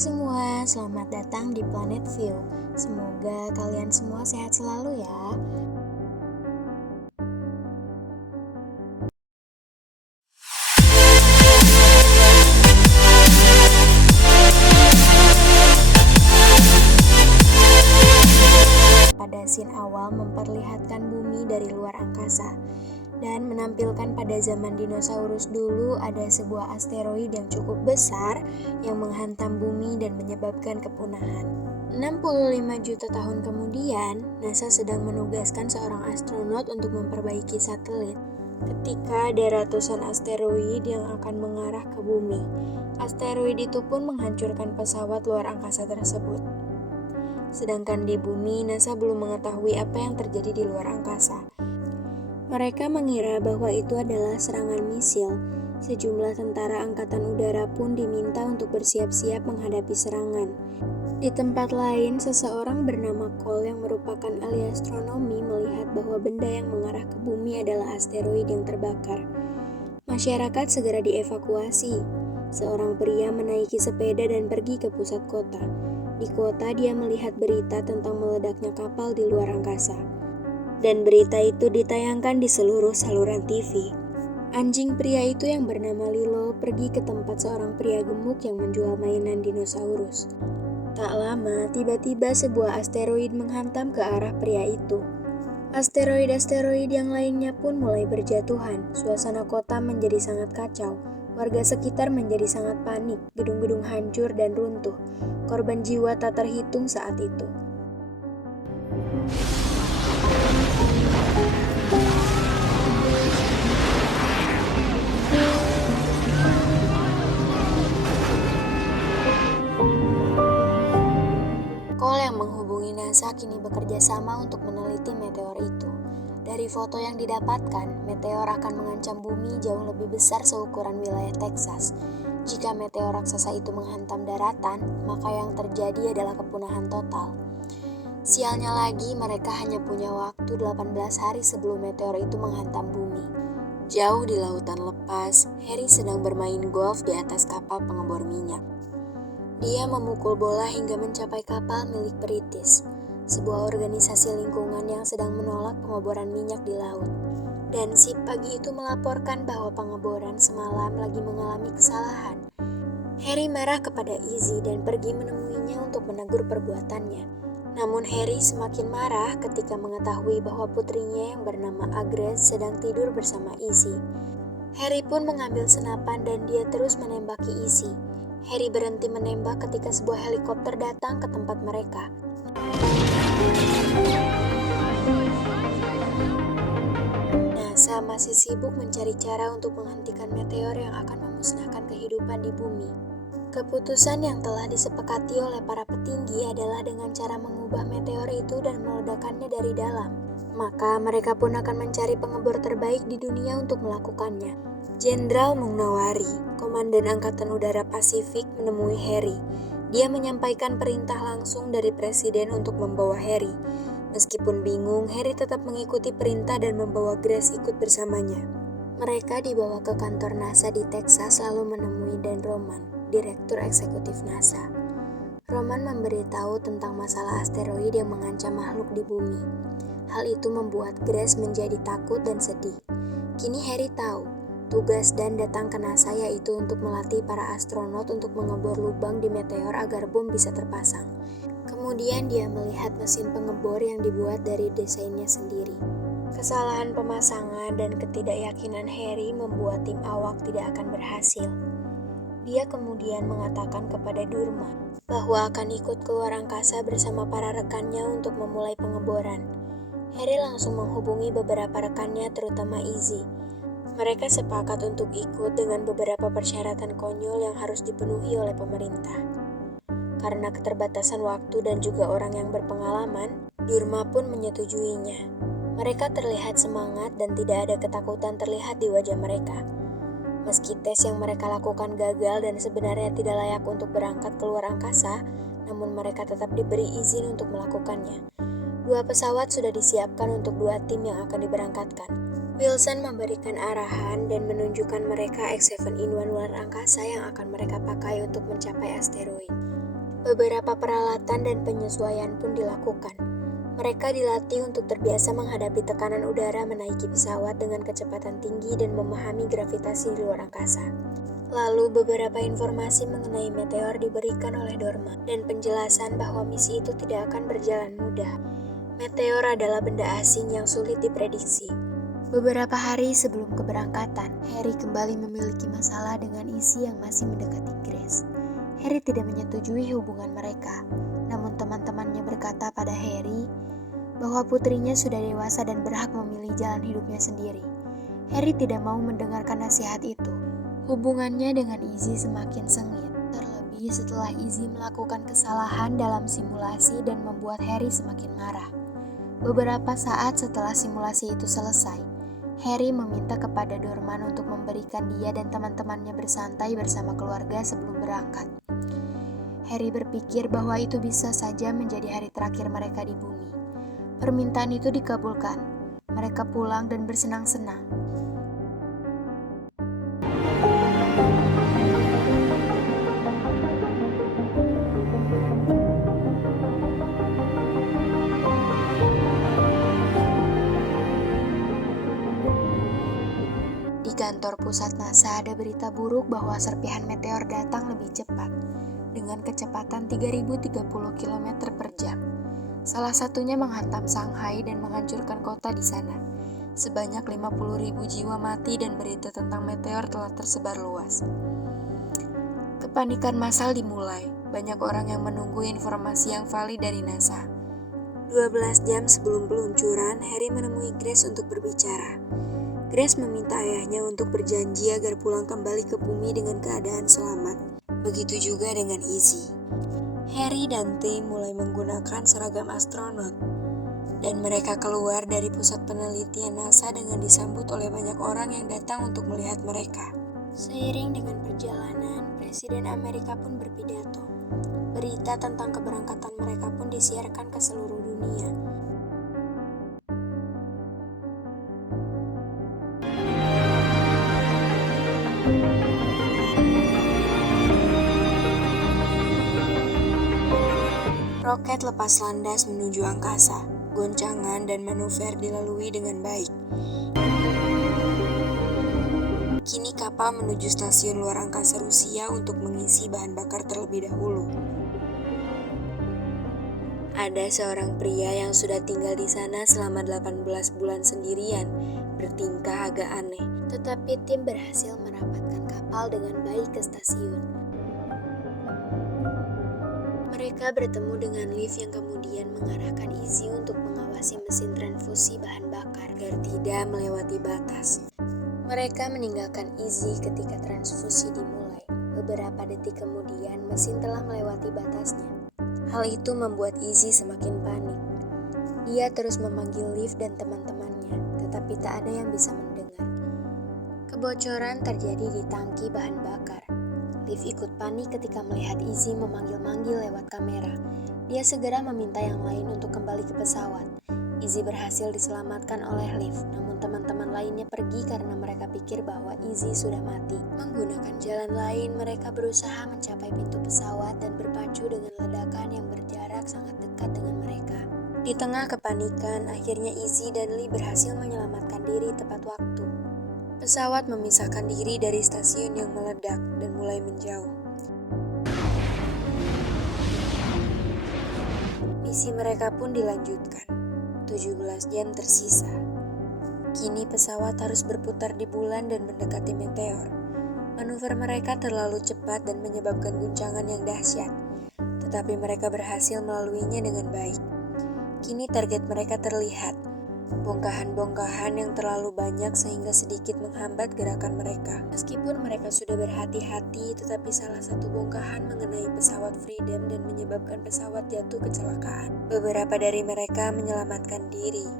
Semua, selamat datang di Planet View. Semoga kalian semua sehat selalu ya. Pada scene awal memperlihatkan bumi dari luar angkasa dan menampilkan pada zaman dinosaurus dulu ada sebuah asteroid yang cukup besar yang menghantam bumi dan menyebabkan kepunahan. 65 juta tahun kemudian, NASA sedang menugaskan seorang astronot untuk memperbaiki satelit. Ketika ada ratusan asteroid yang akan mengarah ke bumi, asteroid itu pun menghancurkan pesawat luar angkasa tersebut. Sedangkan di bumi, NASA belum mengetahui apa yang terjadi di luar angkasa. Mereka mengira bahwa itu adalah serangan misil. Sejumlah tentara angkatan udara pun diminta untuk bersiap-siap menghadapi serangan. Di tempat lain, seseorang bernama Cole yang merupakan ahli astronomi melihat bahwa benda yang mengarah ke bumi adalah asteroid yang terbakar. Masyarakat segera dievakuasi. Seorang pria menaiki sepeda dan pergi ke pusat kota. Di kota, dia melihat berita tentang meledaknya kapal di luar angkasa. Dan berita itu ditayangkan di seluruh saluran TV. Anjing pria itu yang bernama Lilo pergi ke tempat seorang pria gemuk yang menjual mainan dinosaurus. Tak lama, tiba-tiba sebuah asteroid menghantam ke arah pria itu. Asteroid-asteroid yang lainnya pun mulai berjatuhan. Suasana kota menjadi sangat kacau. Warga sekitar menjadi sangat panik. Gedung-gedung hancur dan runtuh. Korban jiwa tak terhitung saat itu. Cole yang menghubungi NASA kini bekerja sama untuk meneliti meteor itu. Dari foto yang didapatkan, meteor akan mengancam bumi jauh lebih besar seukuran wilayah Texas. Jika meteor raksasa itu menghantam daratan, maka yang terjadi adalah kepunahan total. Sialnya lagi, mereka hanya punya waktu 18 hari sebelum meteor itu menghantam bumi. Jauh di lautan lepas, Harry sedang bermain golf di atas kapal pengebor minyak. Dia memukul bola hingga mencapai kapal milik British, sebuah organisasi lingkungan yang sedang menolak pengeboran minyak di laut. Dan si pagi itu melaporkan bahwa pengeboran semalam lagi mengalami kesalahan. Harry marah kepada Izzy dan pergi menemuinya untuk menegur perbuatannya. Namun Harry semakin marah ketika mengetahui bahwa putrinya yang bernama Agnes sedang tidur bersama Izzy. Harry pun mengambil senapan dan dia terus menembaki Izzy. Harry berhenti menembak ketika sebuah helikopter datang ke tempat mereka. NASA masih sibuk mencari cara untuk menghentikan meteor yang akan memusnahkan kehidupan di bumi. Keputusan yang telah disepakati oleh para petinggi adalah dengan cara mengubah meteor itu dan meledakannya dari dalam. Maka mereka pun akan mencari pengebor terbaik di dunia untuk melakukannya. Jenderal Mungnawari, Komandan Angkatan Udara Pasifik, menemui Harry. Dia menyampaikan perintah langsung dari Presiden untuk membawa Harry. Meskipun bingung, Harry tetap mengikuti perintah dan membawa Grace ikut bersamanya. Mereka dibawa ke kantor NASA di Texas lalu menemui Dan Roman, Direktur Eksekutif NASA. Roman memberitahu tentang masalah asteroid yang mengancam makhluk di bumi. Hal itu membuat Grace menjadi takut dan sedih. Kini Harry tahu, tugas Dan datang ke NASA yaitu untuk melatih para astronot untuk mengebor lubang di meteor agar bom bisa terpasang. Kemudian dia melihat mesin pengebor yang dibuat dari desainnya sendiri. Kesalahan pemasangan dan ketidakyakinan Harry membuat tim awak tidak akan berhasil. Dia kemudian mengatakan kepada Durma bahwa akan ikut keluar angkasa bersama para rekannya untuk memulai pengeboran. Harry langsung menghubungi beberapa rekannya terutama Izzy. Mereka sepakat untuk ikut dengan beberapa persyaratan konyol yang harus dipenuhi oleh pemerintah. Karena keterbatasan waktu dan juga orang yang berpengalaman, Durma pun menyetujuinya. Mereka terlihat semangat dan tidak ada ketakutan terlihat di wajah mereka. Meski tes yang mereka lakukan gagal dan sebenarnya tidak layak untuk berangkat keluar angkasa, namun mereka tetap diberi izin untuk melakukannya. 2 pesawat sudah disiapkan untuk 2 tim yang akan diberangkatkan. Wilson memberikan arahan dan menunjukkan mereka X-7-in-1 luar angkasa yang akan mereka pakai untuk mencapai asteroid. Beberapa peralatan dan penyesuaian pun dilakukan. Mereka dilatih untuk terbiasa menghadapi tekanan udara menaiki pesawat dengan kecepatan tinggi dan memahami gravitasi di luar angkasa. Lalu beberapa informasi mengenai meteor diberikan oleh Dorman dan penjelasan bahwa misi itu tidak akan berjalan mudah. Meteor adalah benda asing yang sulit diprediksi. Beberapa hari sebelum keberangkatan, Harry kembali memiliki masalah dengan Izzy yang masih mendekati Grace. Harry tidak menyetujui hubungan mereka, namun teman-temannya berkata pada Harry bahwa putrinya sudah dewasa dan berhak memilih jalan hidupnya sendiri. Harry tidak mau mendengarkan nasihat itu. Hubungannya dengan Izzy semakin sengit, terlebih setelah Izzy melakukan kesalahan dalam simulasi dan membuat Harry semakin marah. Beberapa saat setelah simulasi itu selesai, Harry meminta kepada Dorman untuk memberikan dia dan teman-temannya bersantai bersama keluarga sebelum berangkat. Harry berpikir bahwa itu bisa saja menjadi hari terakhir mereka di bumi. Permintaan itu dikabulkan. Mereka pulang dan bersenang-senang. Di kantor pusat NASA ada berita buruk bahwa serpihan meteor datang lebih cepat, dengan kecepatan 3030 km per jam. Salah satunya menghantam Shanghai dan menghancurkan kota di sana. Sebanyak 50.000 jiwa mati dan berita tentang meteor telah tersebar luas. Kepanikan massal dimulai. Banyak orang yang menunggu informasi yang valid dari NASA. 12 jam sebelum peluncuran, Harry menemui Grace untuk berbicara. Grace meminta ayahnya untuk berjanji agar pulang kembali ke bumi dengan keadaan selamat. Begitu juga dengan Izzy. Harry dan tim mulai menggunakan seragam astronot, dan mereka keluar dari pusat penelitian NASA dengan disambut oleh banyak orang yang datang untuk melihat mereka. Seiring dengan perjalanan, Presiden Amerika pun berpidato. Berita tentang keberangkatan mereka pun disiarkan ke seluruh dunia. Roket lepas landas menuju angkasa. Goncangan dan manuver dilalui dengan baik. Kini kapal menuju stasiun luar angkasa Rusia untuk mengisi bahan bakar terlebih dahulu. Ada seorang pria yang sudah tinggal di sana selama 18 bulan sendirian, bertingkah agak aneh. Tetapi tim berhasil merapatkan kapal dengan baik ke stasiun. Mereka bertemu dengan lift yang kemudian mengarahkan Izzy untuk mengawasi mesin transfusi bahan bakar agar tidak melewati batas. Mereka meninggalkan Izzy ketika transfusi dimulai. Beberapa detik kemudian mesin telah melewati batasnya. Hal itu membuat Izzy semakin panik. Dia terus memanggil lift dan teman-temannya, tetapi tak ada yang bisa mendengar. Kebocoran terjadi di tangki bahan bakar. Liv ikut panik ketika melihat Izzy memanggil-manggil lewat kamera. Dia segera meminta yang lain untuk kembali ke pesawat. Izzy berhasil diselamatkan oleh Liv, namun teman-teman lainnya pergi karena mereka pikir bahwa Izzy sudah mati. Menggunakan jalan lain, mereka berusaha mencapai pintu pesawat dan berpacu dengan ledakan yang berjarak sangat dekat dengan mereka. Di tengah kepanikan, akhirnya Izzy dan Lee berhasil menyelamatkan diri tepat waktu. Pesawat memisahkan diri dari stasiun yang meledak dan mulai menjauh. Misi mereka pun dilanjutkan. 17 jam tersisa. Kini pesawat harus berputar di bulan dan mendekati meteor. Manuver mereka terlalu cepat dan menyebabkan guncangan yang dahsyat, tetapi mereka berhasil melaluinya dengan baik. Kini target mereka terlihat. Bongkahan-bongkahan yang terlalu banyak sehingga sedikit menghambat gerakan mereka. Meskipun mereka sudah berhati-hati, tetapi salah satu bongkahan mengenai pesawat Freedom dan menyebabkan pesawat jatuh kecelakaan. Beberapa dari mereka menyelamatkan diri.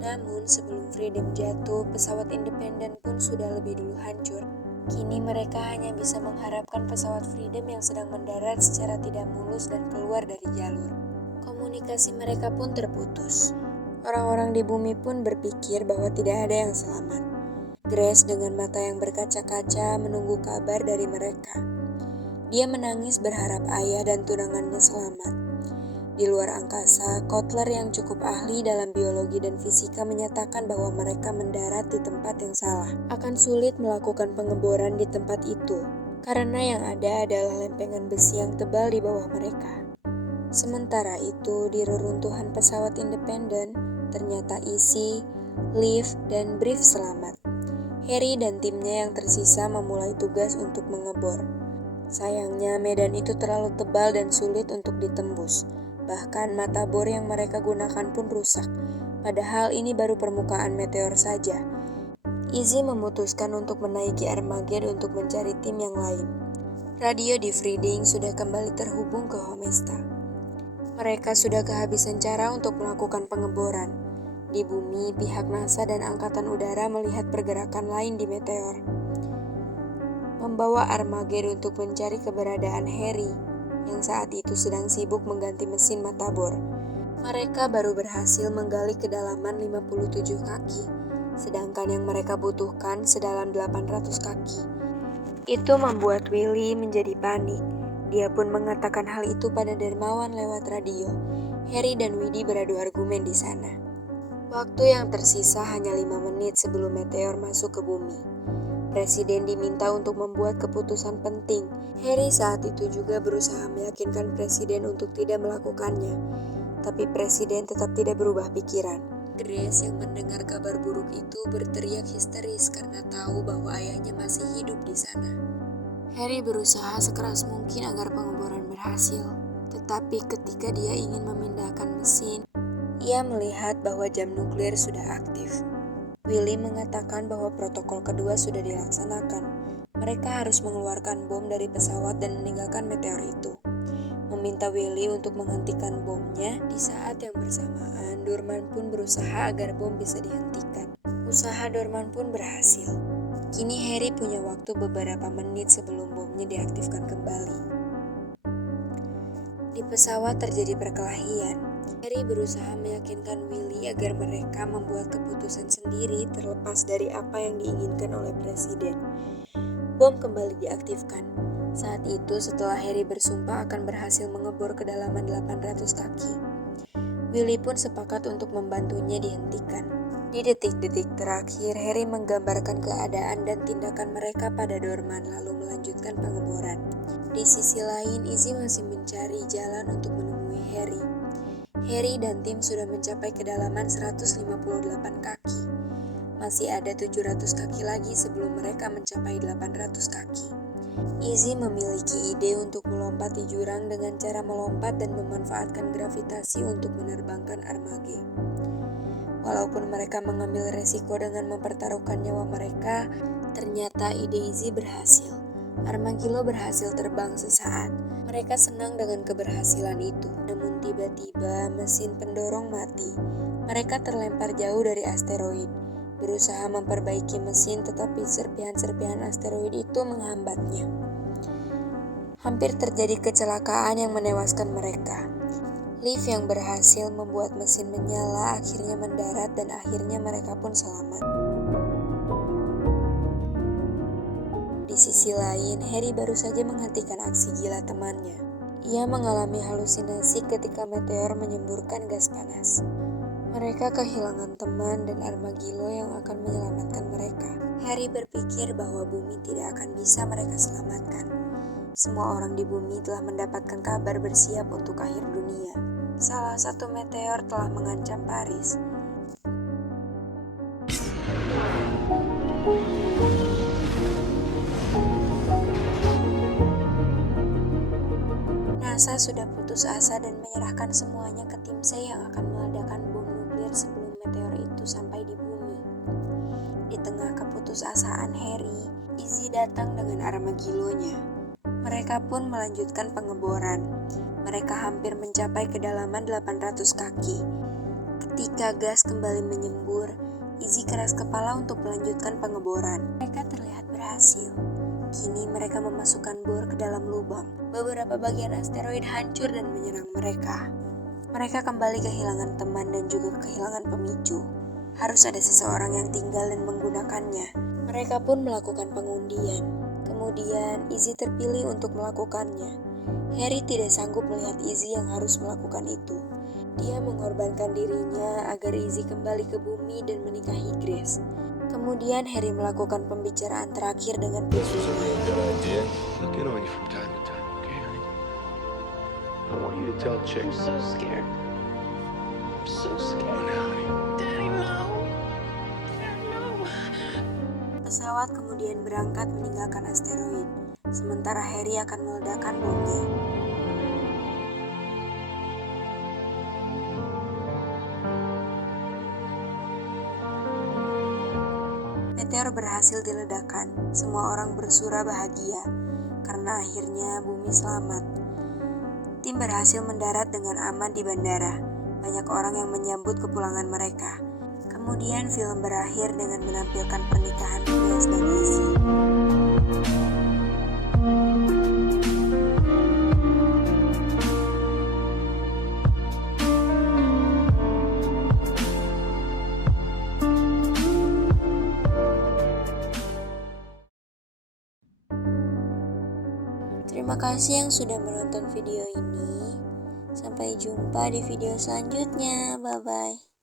Namun sebelum Freedom jatuh, pesawat Independent pun sudah lebih dulu hancur. Kini mereka hanya bisa mengharapkan pesawat Freedom yang sedang mendarat secara tidak mulus dan keluar dari jalur. Komunikasi mereka pun terputus. Orang-orang di bumi pun berpikir bahwa tidak ada yang selamat. Grace dengan mata yang berkaca-kaca menunggu kabar dari mereka. Dia menangis berharap ayah dan tunangannya selamat. Di luar angkasa, Kotler yang cukup ahli dalam biologi dan fisika menyatakan bahwa mereka mendarat di tempat yang salah. Akan sulit melakukan pengeboran di tempat itu, karena yang ada adalah lempengan besi yang tebal di bawah mereka. Sementara itu, di reruntuhan pesawat independen, ternyata Izzy, Liv, dan Brief selamat. Harry dan timnya yang tersisa memulai tugas untuk mengebor. Sayangnya, medan itu terlalu tebal dan sulit untuk ditembus. Bahkan mata bor yang mereka gunakan pun rusak. Padahal ini baru permukaan meteor saja. Izzy memutuskan untuk menaiki Armageddon untuk mencari tim yang lain. Radio di Freeding sudah kembali terhubung ke Homesta. Mereka sudah kehabisan cara untuk melakukan pengeboran. Di bumi, pihak NASA dan Angkatan Udara melihat pergerakan lain di meteor. Membawa Armageddon untuk mencari keberadaan Harry, yang saat itu sedang sibuk mengganti mesin mata bor. Mereka baru berhasil menggali kedalaman 57 kaki, sedangkan yang mereka butuhkan sedalam 800 kaki. Itu membuat Willy menjadi panik. Dia pun mengatakan hal itu pada dermawan lewat radio. Harry dan Widdy beradu argumen di sana. Waktu yang tersisa hanya 5 menit sebelum meteor masuk ke bumi. Presiden diminta untuk membuat keputusan penting. Harry saat itu juga berusaha meyakinkan presiden untuk tidak melakukannya. Tapi presiden tetap tidak berubah pikiran. Grace yang mendengar kabar buruk itu berteriak histeris karena tahu bahwa ayahnya masih hidup di sana. Harry berusaha sekeras mungkin agar pengeboran berhasil. Tetapi ketika dia ingin memindahkan mesin, ia melihat bahwa jam nuklir sudah aktif. Willy mengatakan bahwa protokol kedua sudah dilaksanakan. Mereka harus mengeluarkan bom dari pesawat dan meninggalkan meteor itu. Meminta Willy untuk menghentikan bomnya. Di saat yang bersamaan, Dorman pun berusaha agar bom bisa dihentikan. Usaha Dorman pun berhasil. Kini Harry punya waktu beberapa menit sebelum bomnya diaktifkan kembali. Di pesawat terjadi perkelahian. Harry berusaha meyakinkan Willy agar mereka membuat keputusan sendiri terlepas dari apa yang diinginkan oleh presiden. Bom kembali diaktifkan. Saat itu setelah Harry bersumpah akan berhasil mengebor kedalaman 800 kaki. Willy pun sepakat untuk membantunya dihentikan. Di detik-detik terakhir, Harry menggambarkan keadaan dan tindakan mereka pada Dorman lalu melanjutkan pengeboran. Di sisi lain, Izzy masih mencari jalan untuk menemui Harry. Harry dan tim sudah mencapai kedalaman 158 kaki. Masih ada 700 kaki lagi sebelum mereka mencapai 800 kaki. Izzy memiliki ide untuk melompat di jurang dengan cara melompat dan memanfaatkan gravitasi untuk menerbangkan Armageddon. Walaupun mereka mengambil resiko dengan mempertaruhkan nyawa mereka, ternyata ide Izzy berhasil. Armadillo berhasil terbang sesaat. Mereka senang dengan keberhasilan itu. Namun tiba-tiba mesin pendorong mati. Mereka terlempar jauh dari asteroid. Berusaha memperbaiki mesin tetapi serpihan-serpihan asteroid itu menghambatnya. Hampir terjadi kecelakaan yang menewaskan mereka. Liv yang berhasil membuat mesin menyala akhirnya mendarat dan akhirnya mereka pun selamat. Di sisi lain, Harry baru saja menghentikan aksi gila temannya. Ia mengalami halusinasi ketika meteor menyemburkan gas panas. Mereka kehilangan teman dan Armadillo yang akan menyelamatkan mereka. Harry berpikir bahwa bumi tidak akan bisa mereka selamatkan. Semua orang di bumi telah mendapatkan kabar bersiap untuk akhir dunia. Salah satu meteor telah mengancam Paris. NASA sudah putus asa dan menyerahkan semuanya ke tim C yang akan meledakkan bom nuklir sebelum meteor itu sampai di bumi. Di tengah keputusasaan Harry, Izzy datang dengan Armadillo-nya. Mereka pun melanjutkan pengeboran. Mereka hampir mencapai kedalaman 800 kaki. Ketika gas kembali menyembur, Izzy keras kepala untuk melanjutkan pengeboran. Mereka terlihat berhasil. Kini mereka memasukkan bor ke dalam lubang. Beberapa bagian asteroid hancur dan menyerang mereka. Mereka kembali kehilangan teman dan juga kehilangan pemicu. Harus ada seseorang yang tinggal dan menggunakannya. Mereka pun melakukan pengundian. Kemudian Izzy terpilih untuk melakukannya. Harry tidak sanggup melihat Izzy yang harus melakukan itu. Dia mengorbankan dirinya agar Izzy kembali ke bumi dan menikahi Grace. Kemudian Harry melakukan pembicaraan terakhir dengan putrinya. Look in on you from time to time, okay, honey? I want you to tell chicks. I'm so scared. I'm so scared. Oh, now, honey. Daddy, no. Dad, no. Pesawat kemudian berangkat meninggalkan asteroid, sementara Harry akan meledakkan bomnya. Meteor berhasil diledakkan. Semua orang bersura bahagia karena akhirnya bumi selamat. Tim berhasil mendarat dengan aman di bandara. Banyak orang yang menyambut kepulangan mereka. Kemudian film berakhir dengan menampilkan pernikahan Grace dan Izzy. Terima kasih yang sudah menonton video ini. Sampai jumpa di video selanjutnya. Bye-bye.